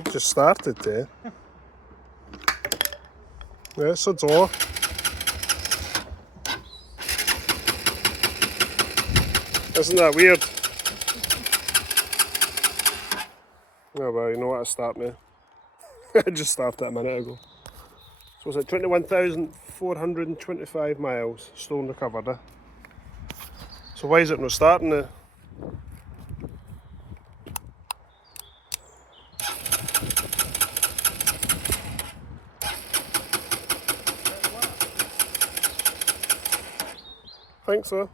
It just started there. Yeah, it's a door. Isn't that weird? Oh well, you know what, I start now. I just started a minute ago. So it's at 21,425 miles, stone recovered. So why is it not starting now? I think so.